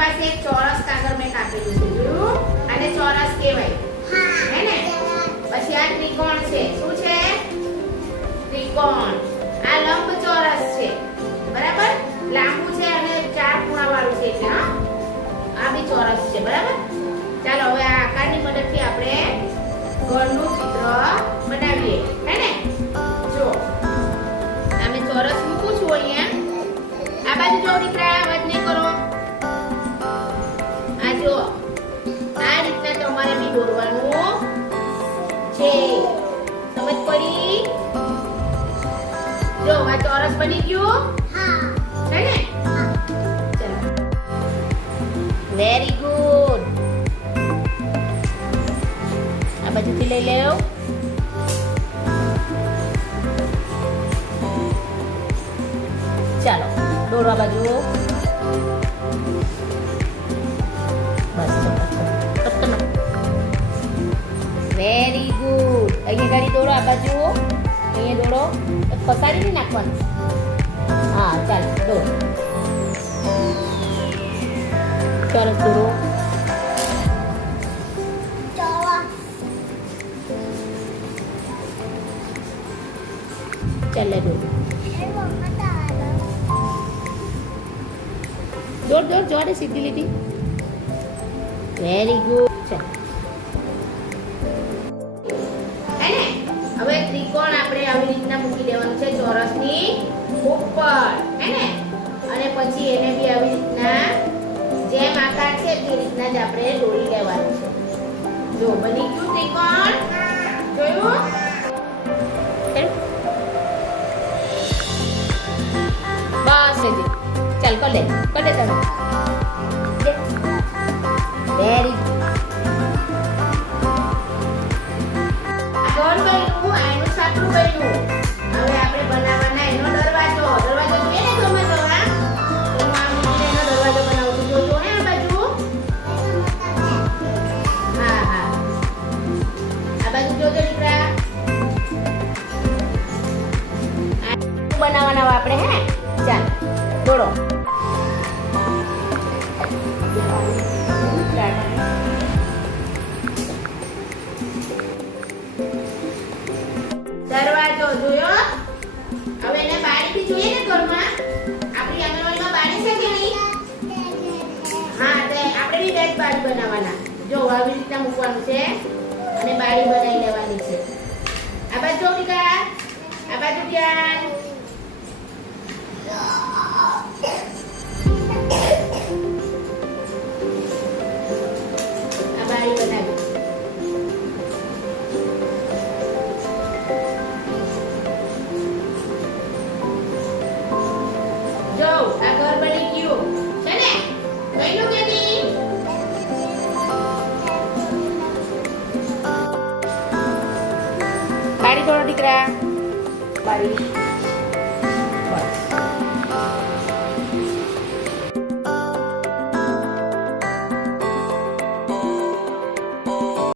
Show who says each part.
Speaker 1: પાસે એક ચોરસ કાગળ મેં કાપેલું છે જોયું? આને ચોરસ કહેવાય. હે ને? પછી આ ત્રિકોણ છે. શું છે? ત્રિકોણ. આ લંબચોરસ છે. બરાબર? લાંબુ છે અને ચાર ખૂણા વાળું છે એટલે આ બી ચોરસ છે બરાબર? ચાલો હવે આ આકારની મદદથી આપણે ઘરનું ચિત્ર બનાવીએ. હે ને? જો. તમે ચોરસ મૂકું છું અહીંયા. આ બાજુ જો દીકરા. દોરવાનું છે સમજ પડી જો આ ચોરસ બની ગયું છે ને ચાલો વેરી ગુડ આ બાજુથી લઈ લેવ ચાલો દોડવા બાજુ આ બાજુ અહીંયા પસારી નહીં નાખવાનું. હા, ચાલો, દોડો. ચોરસ દોડો. ચાલે, દોડો. દોડ દોડ જોડે સીધી લીધી વેરી ગુડ ચાલ. ઉપર, હે અને પછી એને બી આવી રીતના જેમ આકાર છે તે રીતના જ આપણે દોરી લેવાનું છે. જો, બની ગયું ત્રિકોણ? જોયું? બસ ચાલ, કર લે કર લે તમે દરવાજો જોયો? હવે એને બારીથી જોઈએ ને ઘરમાં? આપણી આંગણવાડીમાં બારી છે કે નહીં? હા આપણે બી બેટ બારી બનાવવાના. જો આવી રીતના મૂકવાનું છે. અને બાળી બનાવી લેવાની છે. આ બાજુ આ બાજુ ધ્યાન. બારી દોડો દીકરા બારી